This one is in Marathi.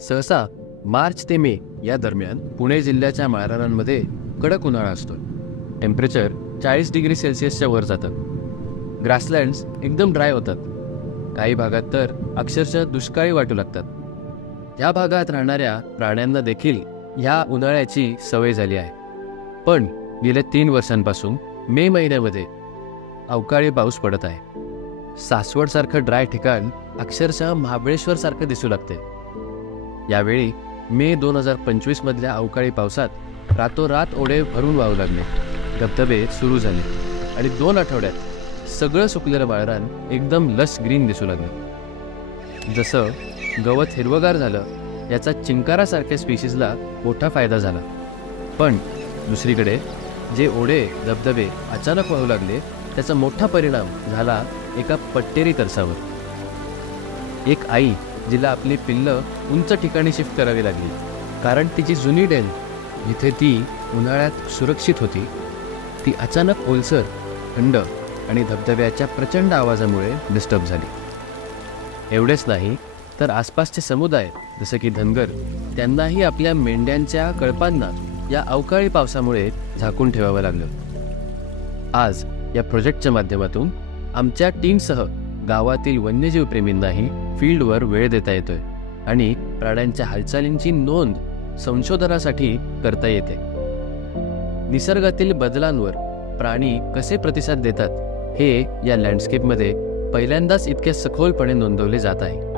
सहसा मार्च ते मे या दरम्यान पुणे जिल्ह्याच्या माळरानांमध्ये कडक उन्हाळा असतो. टेम्परेचर 40 डिग्री सेल्सिअसच्या वर जातं. ग्रासलँड्स एकदम ड्राय होतात. काही भागात तर अक्षरशः दुष्काळी वाटू लागतात. या भागात राहणाऱ्या प्राण्यांना देखील ह्या उन्हाळ्याची सवय झाली आहे. पण गेल्या 3 वर्षांपासून मे महिन्यामध्ये अवकाळी पाऊस पडत आहे. सासवडसारखं ड्राय ठिकाण अक्षरशः महाबळेश्वरसारखं दिसू लागते. यावेळी मे 2025 मधल्या अवकाळी पावसात रातोरात ओढे भरून वाहू लागले. धबधबे सुरू झाले आणि 2 आठवड्यात सगळं सुकलेलं माळरान एकदम लस ग्रीन दिसू लागलं. जसं गवत हिरवगार झालं याचा चिंकारासारख्या स्पीशीजला मोठा फायदा झाला. पण दुसरीकडे जे ओढे धबधबे अचानक वाहू लागले त्याचा मोठा परिणाम झाला एका पट्टेरी तरसावर. एक आई जिला आपली पिल्लं उंच ठिकाणी शिफ्ट करावी लागली कारण तिची जुनी डेन जिथे ती उन्हाळ्यात सुरक्षित होती ती अचानक ओलसर, थंड आणि धबधब्याच्या प्रचंड आवाजामुळे डिस्टर्ब झाली. एवढेच नाही तर आसपासचे समुदाय जसे की धनगर त्यांनाही आपल्या मेंढ्यांच्या कळपांना या अवकाळी पावसामुळे झाकून ठेवावं लागलं. आज या प्रोजेक्टच्या माध्यमातून आमच्या टीमसह गावातील वन्यजीव प्रेमींनाही फील्डवर वेळ देता येतोय आणि प्राण्यांच्या हालचालींची नोंद संशोधनासाठी करता येते. निसर्गातील बदलांवर प्राणी कसे प्रतिसाद देतात हे या लँडस्केपमध्ये पहिल्यांदाच इतक्या सखोलपणे नोंदवले जात आहे.